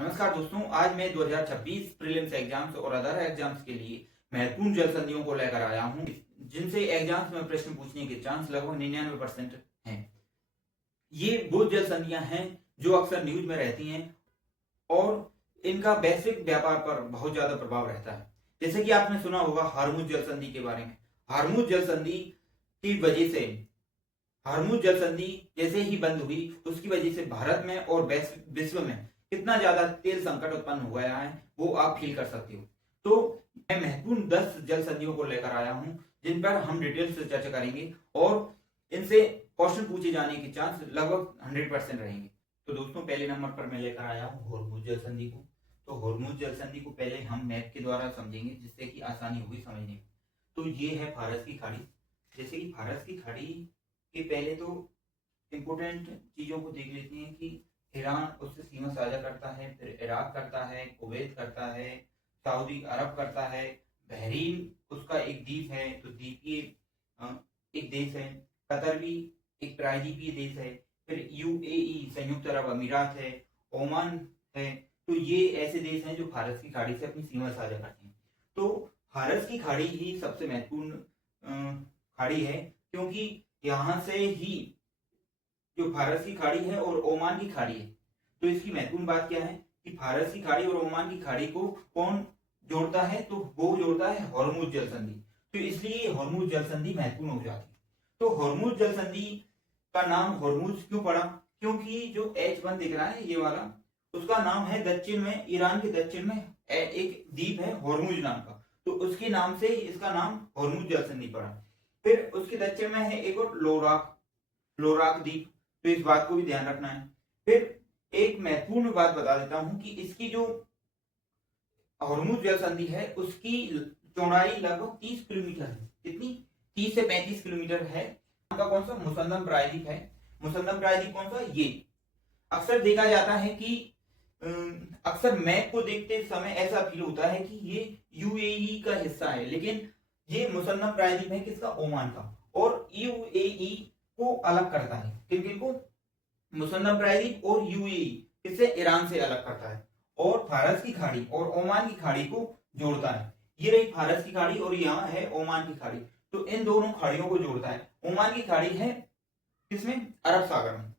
नमस्कार दोस्तों, आज मैं 2026 प्रीलिम्स एग्जाम्स और अदर एग्जाम्स के लिए महत्वपूर्ण जल संधियों को लेकर आया हूं, जिनसे एग्जाम्स में प्रश्न पूछने के चांस लगभग 99% हैं। ये वो जल संधियां हैं जो अक्सर न्यूज में रहती हैं और इनका वैश्विक व्यापार पर बहुत ज्यादा प्रभाव रहता है। जैसे कि आपने सुना होगा हार्मुज जल संधि के बारे में। हार्मुज जल संधि की वजह से हार्मुज जल संधि जैसे ही बंद हुई, उसकी वजह से भारत में और विश्व में कितना ज्यादा तेल संकट उत्पन्न हो गया है, वो आप फील कर सकते हो। तो मैं महत्वपूर्ण 10 जल संधियों को लेकर आया हूं, जिन पर हम डिटेल से चर्चा करेंगे और इनसे क्वेश्चन पूछे जाने के चांस लगभग 100% रहेंगे। तो दोस्तों, पहले नंबर पर मैं लेकर आया हूँ हॉर्मुज जल संधि को। तो हॉर्मुज जल संधि को पहले हम मैप के द्वारा समझेंगे, जिससे कि आसानी होगी समझने में। तो ये है फारस की खाड़ी। जैसे कि फारस की खाड़ी के पहले तो इम्पोर्टेंट चीजों को देख लेते हैं कि ईरान उससे सीमा साझा करता है, फिर इराक करता है, कुवैत करता है, सऊदी अरब करता है, बहरीन उसका एक द्वीप है, तो द्वीपीय एक देश है, कतर भी एक प्रायद्वीपीय देश है, फिर यूएई संयुक्त अरब अमीरात है, ओमान है। तो ये ऐसे देश हैं जो फारस की खाड़ी से अपनी सीमा साझा करते हैं। तो फारस की खाड़ी ही सबसे महत्वपूर्ण खाड़ी है, क्योंकि यहां से ही जो फारस की खाड़ी है और ओमान की खाड़ी है। तो इसकी महत्वपूर्ण बात क्या है कि फारस की खाड़ी और ओमान की खाड़ी को कौन जोड़ता है, तो वो जोड़ता है हॉर्मुज जल संधि। तो इसलिए हॉर्मुज जल संधि महत्वपूर्ण हो जाती है। तो हॉर्मुज जल संधि का नाम हॉर्मुज क्यों पड़ा? क्योंकि जो H1 दिख रहा है ये वाला, उसका नाम है दक्षिण में, ईरान के दक्षिण में एक द्वीप है हॉर्मुज नाम का, तो उसके नाम से इसका नाम हॉर्मुज जल संधि पड़ा। फिर उसके दक्षिण में है एक और लोराक द्वीप, तो इस बात को भी ध्यान रखना है। फिर एक महत्वपूर्ण बात बता देता हूं कि इसकी जो हॉर्मुज जल संधि है उसकी चौड़ाई लगभग 30 किलोमीटर है। कितनी? 30 से 35 किलोमीटर है। का कौन सा? मुसंदम प्रायद्वीप है। मुसंदम प्रायद्वीप कौन सा? ये अक्सर देखा जाता है कि अक्सर मैप को देखते समय ऐसा फील होता है कि ये यूएई का हिस्सा है, लेकिन ये मुसंदम प्रायद्वीप है किसका? ओमान का। और यूएई को अलग करता है, किन को? मुसन्ना प्रायद्वीप और यूएई किससे? ईरान से अलग करता है, और फारस की खाड़ी और ओमान की खाड़ी को जोड़ता है। ये रही फारस की खाड़ी और यहाँ है ओमान की खाड़ी। तो इन दोनों खाड़ियों को जोड़ता है। ओमान की खाड़ी है किसमें? अरब सागर में।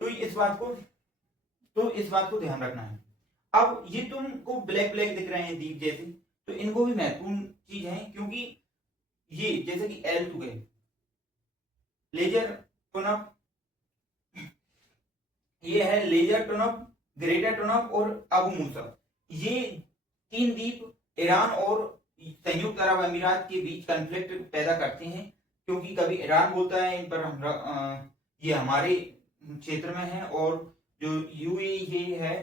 तो इस बात को ध्यान रखना है। अब ये तुमको ब्लैक ब्लैक दिख रहे हैं द्वीप जैसे, तो इनको भी महत्वपूर्ण चीज है, क्योंकि ये जैसे कि L2 गए, लेजर टोनप, ये है लेजर टोनप, ग्रेटर टोनप और अबू मूसा। ये 3 द्वीप ईरान और संयुक्त अरब अमीरात के बीच कॉन्फ्लिक्ट पैदा करते हैं, क्योंकि कभी ईरान बोलता है इन पर हम ये हमारे क्षेत्र में है, और जो यूएई है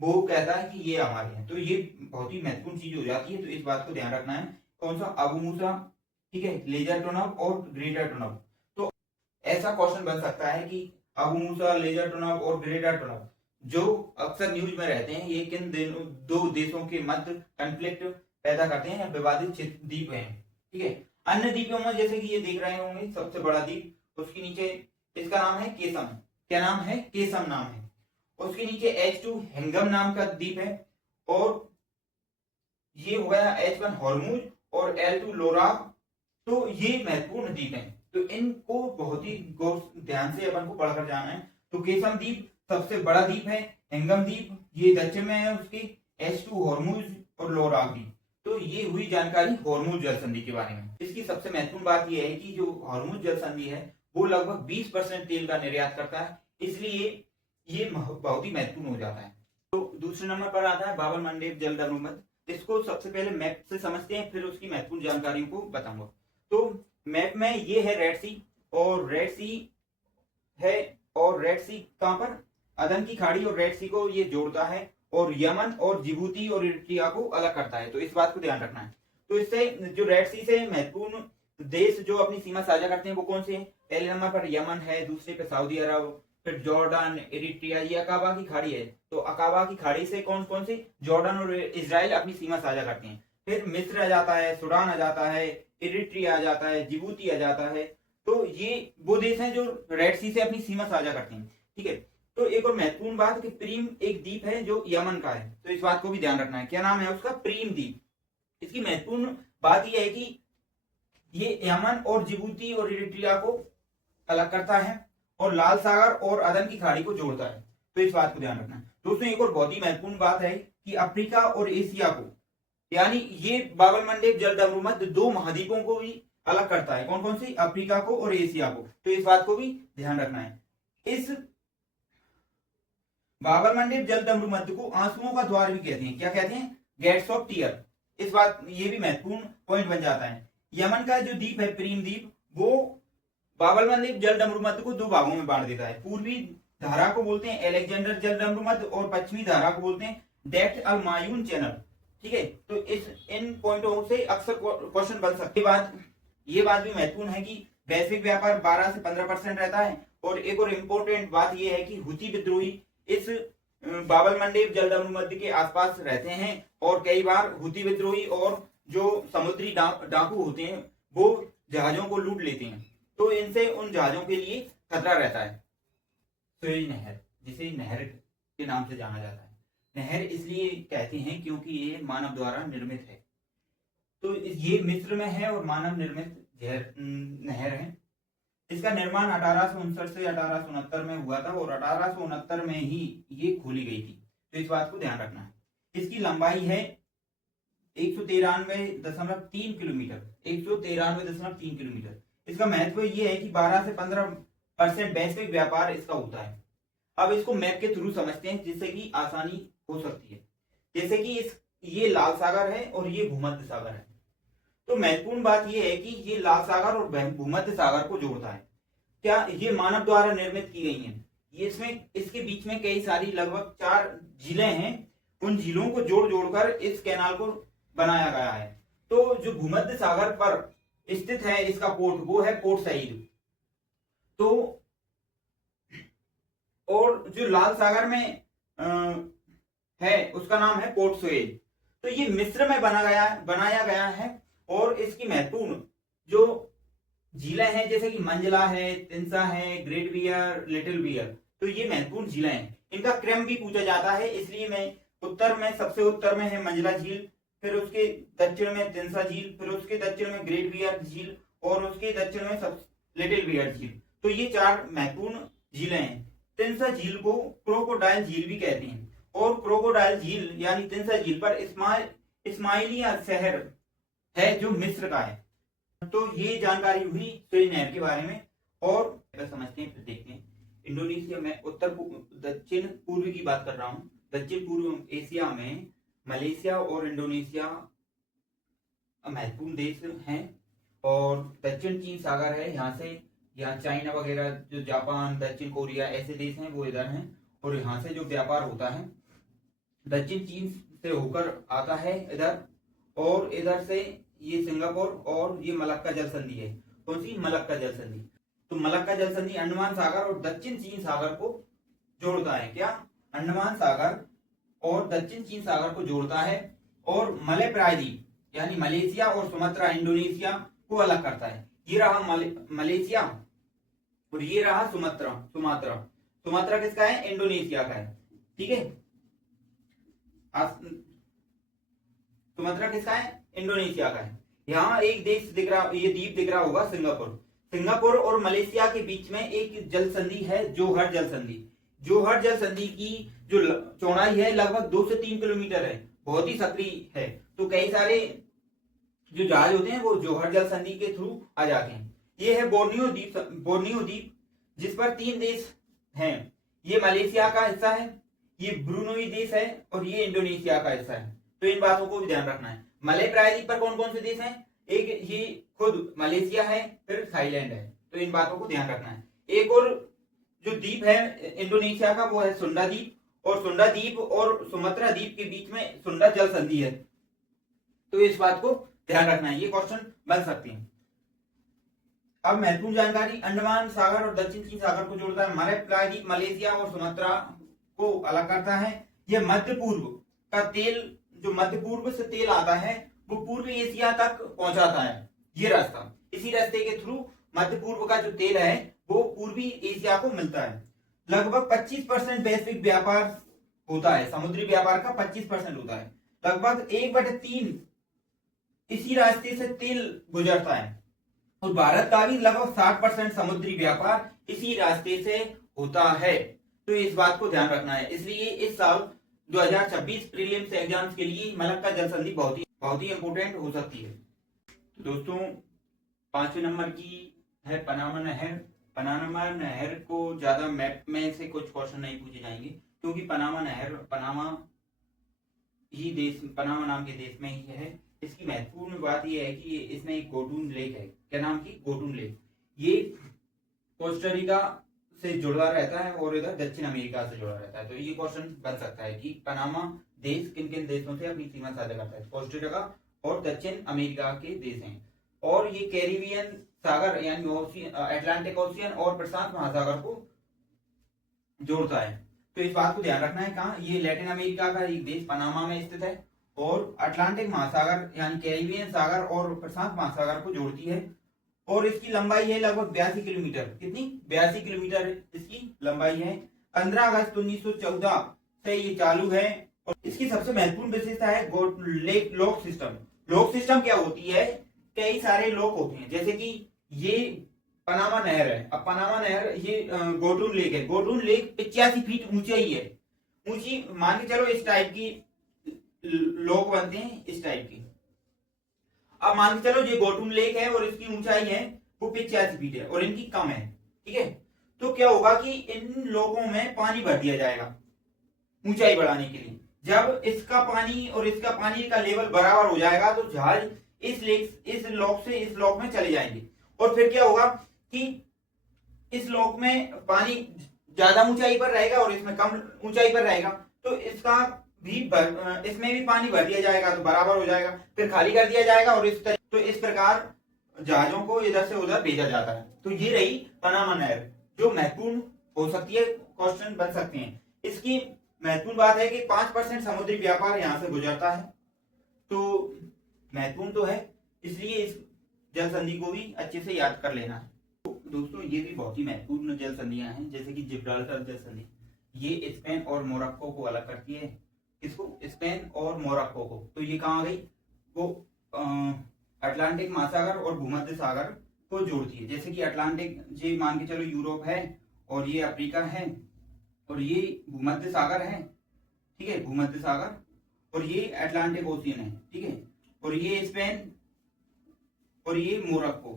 वो कहता है कि ये हमारे हैं। तो ये बहुत ही महत्वपूर्ण चीज हो जाती है, तो इस बात को ध्यान रखना है। कौन सा? अबू मूसा, ठीक है, लेजर टोनप और ग्रेटर टोनप। तो ऐसा क्वेश्चन बन सकता है कि अबू मूसा, लेजर टोनप और ग्रेटर टोनप जो अक्सर न्यूज में रहते हैं, ये किन दो देशों के मध्य कॉन्फ्लिक्ट पैदा करते हैं या विवादित द्वीप हैं, ठीक है। अन्य द्वीपों में जैसे कि ये देख रहे होंगे, सबसे बड़ा द्वीप, उसके नीचे इसका नाम है केसम। क्या नाम है? केसम नाम है। उसके नीचे H2 हेंगम नाम का द्वीप है, और ये हो गया H1 हॉर्मुज और L2 लोराक। तो ये महत्वपूर्ण द्वीप हैं, तो इनको बहुत ही ध्यान से अपन को पढ़कर जाना है। तो केसम द्वीप सबसे बड़ा द्वीप है, हेंगम द्वीप ये दक्षिण में है उसके, H2 हॉर्मुज और लोराक द्वीप। तो ये हुई जानकारी हॉर्मुज जल संधि के बारे में। इसकी सबसे महत्वपूर्ण बात यह है कि जो हॉर्मुज जल संधि है वो लगभग 20% तेल का निर्यात करता है, इसलिए ये बहुत ही महत्वपूर्ण हो जाता है। तो दूसरे नंबर पर आता है बाबर मंडेप जल अनुबंध। इसको सबसे पहले मैप से समझते हैं, फिर उसकी महत्वपूर्ण जानकारियों को बताऊंगा। तो मैप में ये है रेड सी, और रेड सी है, और रेड सी कहां पर? अदन की खाड़ी और रेड सी को ये जोड़ता है, और यमन और जिबूती और इरिट्रिया को अलग करता है। तो इस बात को ध्यान रखना है। तो इससे जो रेड सी से महत्वपूर्ण देश जो अपनी सीमा साझा करते हैं वो कौन से हैं? पहले नंबर पर यमन है, दूसरे पे सऊदी अरब, फिर जॉर्डन, इरिट्रिया, ये अकाबा की खाड़ी है। तो अकाबा की खाड़ी से कौन कौन से? जॉर्डन और इजराइल अपनी सीमा साझा करते हैं। फिर मिस्र आ जाता है, सूडान आ जाता है, इरिट्रिया आ जाता है, जिबूती आ जाता है। तो ये वो देश हैं जो रेड सी से अपनी सीमा साझा करते हैं, ठीक है। तो एक और महत्वपूर्ण बात कि प्रीम एक द्वीप है जो यमन का है, तो इस बात को भी ध्यान रखना है। क्या नाम है उसका? प्रीम द्वीप। इसकी महत्वपूर्ण बात यह है कि ये यमन और जिबूती और इरिट्रिया को अलग करता है और लाल सागर और अदन की खाड़ी को जोड़ता है, तो इस बात को ध्यान रखना है। दोस्तों एक और बहुत ही महत्वपूर्ण बात है कि अफ्रीका और एशिया को, यानी ये बाबल मंडप जलदम्रुमध्य दो महाद्वीपों को भी अलग करता है। कौन कौन सी? अफ्रीका को और एशिया को, तो इस बात को भी ध्यान रखना है। इस बाबल मंडप जलदम्रुमध्य को आंसुओं का द्वार भी कहते हैं। क्या कहते हैं? Gates of tear. इस बात, ये भी महत्वपूर्ण पॉइंट बन जाता है। यमन का जो द्वीप है प्रीम द्वीप, वो बाबल मंडप जलदम्रुमध्य को दो भागों में बांट देता है। पूर्वी धारा को बोलते हैं अलेक्जेंडर जलदम्रुमध्य और पश्चिमी धारा को बोलते हैं डेक्ट अल मायून चैनल। ठीक है, तो इन पॉइंटों से अक्सर क्वेश्चन बन सकते हैं। ये बात भी महत्वपूर्ण है कि वैश्विक व्यापार 12 से 15% रहता है। और एक और इम्पोर्टेंट बात यह है कि हुती विद्रोही इस बाबल मंडप जलदम्रुमध्य के आसपास रहते हैं और कई बार हुती विद्रोही और जो समुद्री डाकू होते हैं वो जहाजों को लूट लेते हैं, तो इनसे उन जहाजों के लिए खतरा रहता है। सुएज नहर, जिसे नहर के नाम से जाना जाता है, नहर इसलिए कहते हैं क्योंकि ये मानव द्वारा निर्मित है। तो ये मिस्र में है और मानव निर्मित नहर है। इसका निर्माण 1859 से 1869 में हुआ था और 1869 में ही ये खोली गई थी, तो इस बात को ध्यान रखना है। इसकी लंबाई है 193.3 किलोमीटर, 193.3 किलोमीटर। इसका महत्व ये है कि 12 से 15% वैश्विक व्यापार इसका होता है। अब इसको मैप के थ्रू समझते हैं जिससे कि आसानी हो सकती है। जैसे कि ये लाल सागर है और ये भूमध्य सागर है, तो महत्वपूर्ण बात यह है कि ये लाल सागर और भूमध्य सागर को जोड़ता है। क्या ये मानव द्वारा निर्मित की गई हैं? ये इसके बीच में कई सारी लगभग 4 झीलें हैं। उन झीलों को जोड़ जोड़कर इस कैनाल को बनाया गया है। तो जो भूमध्य सागर पर स्थित है इसका पोर्ट, वो है पोर्ट सईद। तो और जो लाल सागर में है उसका नाम है पोर्ट सुएज। तो ये मिस्र में बनाया गया है। और इसकी महत्वपूर्ण जो झीलें हैं जैसे कि मंजला है, तिंसा है, ग्रेट बियर, लिटिल बियर, तो ये महत्वपूर्ण झीलें हैं। इनका क्रम भी पूछा जाता है, इसलिए मैं उत्तर में सबसे उत्तर में है मंजला झील, फिर उसके दक्षिण में तिंसा झील, फिर उसके दक्षिण में ग्रेट बियर झील और उसके दक्षिण में सब लिटिल बियर झील। तो ये 4 महत्वपूर्ण झीलें हैं। तिंसा झील को क्रोकोडाइल झील भी कहते हैं और क्रोकोडाइल झील यानी तिंसा झील पर इस्माइलिया शहर है जो मिस्र का है। तो ये जानकारी हुई सुएज नहर के बारे में। और समझते हैं, फिर देखते हैं। इंडोनेशिया में दक्षिण पूर्व की बात कर रहा हूँ। दक्षिण पूर्व एशिया में मलेशिया और इंडोनेशिया महत्वपूर्ण देश हैं और दक्षिण चीन सागर है। यहाँ चाइना वगैरह, जो जापान, दक्षिण कोरिया ऐसे देश हैं वो इधर हैं। और यहाँ से जो व्यापार होता है दक्षिण चीन से होकर आता है इधर, और इधर से ये सिंगापुर और ये मलक्का जल संधि है। कौन सी? मलक्का जल संधि। तो मलक्का जल संधि अंडमान सागर और दक्षिण चीन सागर को जोड़ता है। क्या? अंडमान सागर और दक्षिण चीन सागर को जोड़ता है और मलय प्रायद्वीप यानी मलेशिया और सुमात्रा इंडोनेशिया को अलग करता है। ये रहा मलेशिया और ये रहा सुमात्रा। सुमात्रा किसका है? इंडोनेशिया का है। ठीक है, सुमात्रा किसका है? इंडोनेशिया का है। यहाँ एक देश दिख रहा, ये द्वीप दिख रहा होगा, सिंगापुर और मलेशिया के बीच में एक जल संधि है, जोहर जल संधि। जोहर जल संधि की जो चौड़ाई है लगभग 2 से 3 किलोमीटर है, बहुत ही सक्रिय है। तो कई सारे जो जहाज होते हैं वो जोहर जल संधि के थ्रू आ जाते हैं। ये है बोर्नियो द्वीप जिस पर 3 देश हैं। ये मलेशिया का हिस्सा है, ये ब्रूनोई देश है और ये इंडोनेशिया का हिस्सा है। तो इन बातों को भी ध्यान रखना है। मलय प्रायद्वीप पर कौन कौन से देश हैं? एक ये खुद मलेशिया है, फिर थाईलैंड है। तो इन बातों को ध्यान रखना है। एक और जो द्वीप है इंडोनेशिया का वो है सुंडा द्वीप, और सुंडा द्वीप और सुमात्रा द्वीप के बीच में सुंडा जल संधि है। तो इस बात को ध्यान रखना है, ये क्वेश्चन बन सकते हैं। अब महत्वपूर्ण जानकारी, अंडमान सागर और दक्षिण चीन सागर को जोड़ता है। मलय प्रायद्वीप मलेशिया और सुमात्रा को अलग करता है। यह मध्य पूर्व का तेल, जो मध्य पूर्व से तेल आता है वो पूर्व एशिया तक पहुंचाता है। ये रास्ता, इसी रास्ते के थ्रू मध्य पूर्व का जो तेल है वो पूर्वी एशिया को मिलता है। लगभग 25% वैश्विक व्यापार होता है, समुद्री व्यापार का 25% होता है। लगभग 1/3 इसी रास्ते से तेल गुजरता है और भारत का भी लगभग 60% समुद्री व्यापार इसी रास्ते से होता है। तो इस बात को ध्यान रखना है। इसलिए इस साल 2026 प्रीलिम्स एग्जाम्स के लिए मलक्का जल संधि बहुत ही इंपोर्टेंट हो सकती है। तो दोस्तों 5वें नंबर की है पनामा नहर। पनामा नहर को ज्यादा मैप में से कुछ क्वेश्चन नहीं पूछे जाएंगे, क्योंकि पनामा नहर पनामा नाम के देश में ही है। इसकी महत्वपूर्ण बात यह है कि इसमें एक गोटून लेक है। क्या नाम की? गोटून लेक। ये कोस्टारिका से जुड़ा रहता है और इधर दक्षिण अमेरिका से जुड़ा रहता है। तो ये क्वेश्चन बन सकता है कि पनामा देश किन किन देशों से अपनी सीमा साझा करता है? कोस्टारिका और दक्षिण अमेरिका के देश हैं। और ये कैरिबियन सागर यानी अटलांटिक ओशियन और प्रशांत महासागर को जोड़ता है। तो इस बात को ध्यान रखना है। कहाँ? ये लैटिन अमेरिका का एक देश पनामा में स्थित है और अटलांटिक महासागर यानी कैरिबियन सागर और प्रशांत महासागर को जोड़ती है। और इसकी लंबाई है लगभग 82 किलोमीटर। कितनी? 82 किलोमीटर इसकी लंबाई है। 15 अगस्त 1914 से ये चालू है। और इसकी सबसे महत्वपूर्ण विशेषता है lake lock system. Lock system क्या होती है? कई सारे लॉक होते हैं, जैसे कि ये पनामा नहर है। अब पनामा नहर ये गोटून लेक है। गोटून लेक 85 फीट ऊंचाई है। ऊंची मान के चलो इस टाइप की लॉक बनते हैं, इस टाइप की। अब मान के चलो ये गोटून लेक है और इसकी ऊंचाई है वो 85 फीट है और इनकी कम है। ठीक है, तो क्या होगा कि इन लोगों में पानी भर दिया जाएगा ऊंचाई बढ़ाने के लिए। जब इसका पानी और इसका पानी का लेवल बराबर हो जाएगा तो जहाज इस लॉक से इस लॉक में चले जाएंगे। और फिर क्या होगा कि इस लॉक में पानी ज्यादा ऊंचाई पर रहेगा और इसमें कम ऊंचाई पर रहेगा, तो इसमें भी पानी भर दिया जाएगा तो बराबर हो जाएगा, फिर खाली कर दिया जाएगा और इस प्रकार जहाजों को इधर से उधर भेजा जाता है। तो ये रही पनामा नहर, जो महत्वपूर्ण हो सकती है, क्वेश्चन बन सकते हैं। इसकी महत्वपूर्ण बात है कि 5% समुद्री व्यापार यहाँ से गुजरता है, तो महत्वपूर्ण तो है, इसलिए इस जल संधि को भी अच्छे से याद कर लेना है। तो दोस्तों ये भी बहुत ही महत्वपूर्ण जल संधियां हैं, जैसे कि जिब्राल्टर जल संधि। ये स्पेन और मोरक्को को अलग करती है। किसको? स्पेन और मोरक्को को। तो ये कहाँ आ गई? वो अटलांटिक महासागर और भूमध्य सागर को जोड़ती है। जैसे कि अटलांटिक ये मान के चलो यूरोप है और ये अफ्रीका है और ये भूमध्य सागर है। ठीक है, भूमध्य सागर, और ये अटलांटिक ओशियन है। ठीक है, और ये स्पेन और ये मोरक्को।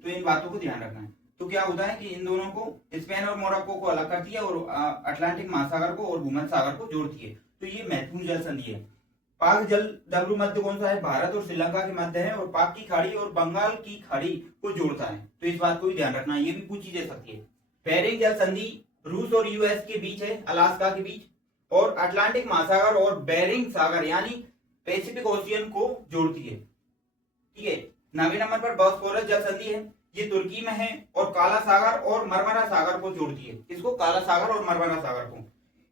तो इन बातों को ध्यान रखना है। तो क्या होता है कि इन दोनों को, स्पेन और मोरक्को को अलग करती है और अटलांटिक महासागर को और भूमध्य सागर को जोड़ती है। तो ये महत्वपूर्ण जल संधि है। पाक जल डब्रू मध्य कौन सा है? भारत और श्रीलंका के मध्य है और पाक की खाड़ी और बंगाल की खाड़ी को जोड़ता है। तो इस बात को भी ध्यान रखना है, ये भी पूछी जा सकती है। बेरिंग जल संधि रूस और यूएस के बीच है, अलास्का के बीच, और अटलांटिक महासागर और बेरिंग सागर यानी पैसिफिक ओशियन को जोड़ती है। ठीक है, 9वें नंबर पर बॉस्फोरस जल संधि है, ये तुर्की में है और काला सागर और मरमरा सागर को जोड़ती है। इसको? काला सागर और मरमरा सागर को।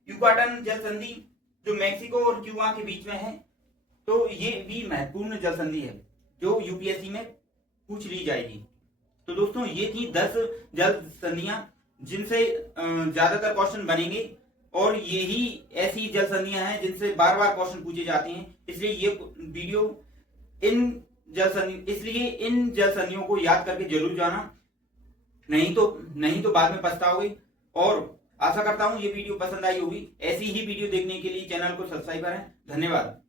युकाटन जल संधि जो मैक्सिको और क्यूबा के बीच में है, तो ये भी महत्वपूर्ण जल संधि है जो यूपीएससी में पूछ ली जाएगी। तो दोस्तों ये थी 10 जल संधियां जिनसे ज्यादातर क्वेश्चन बनेंगे और यही ऐसी जल संधियां हैं जिनसे बार बार क्वेश्चन पूछे जाते हैं। इसलिए ये वीडियो इन जल संधियों को याद करके जरूर जाना, नहीं तो बाद में पछताओगे। और आशा करता हूं ये वीडियो पसंद आई होगी। ऐसी ही वीडियो देखने के लिए चैनल को सब्सक्राइब करें। धन्यवाद।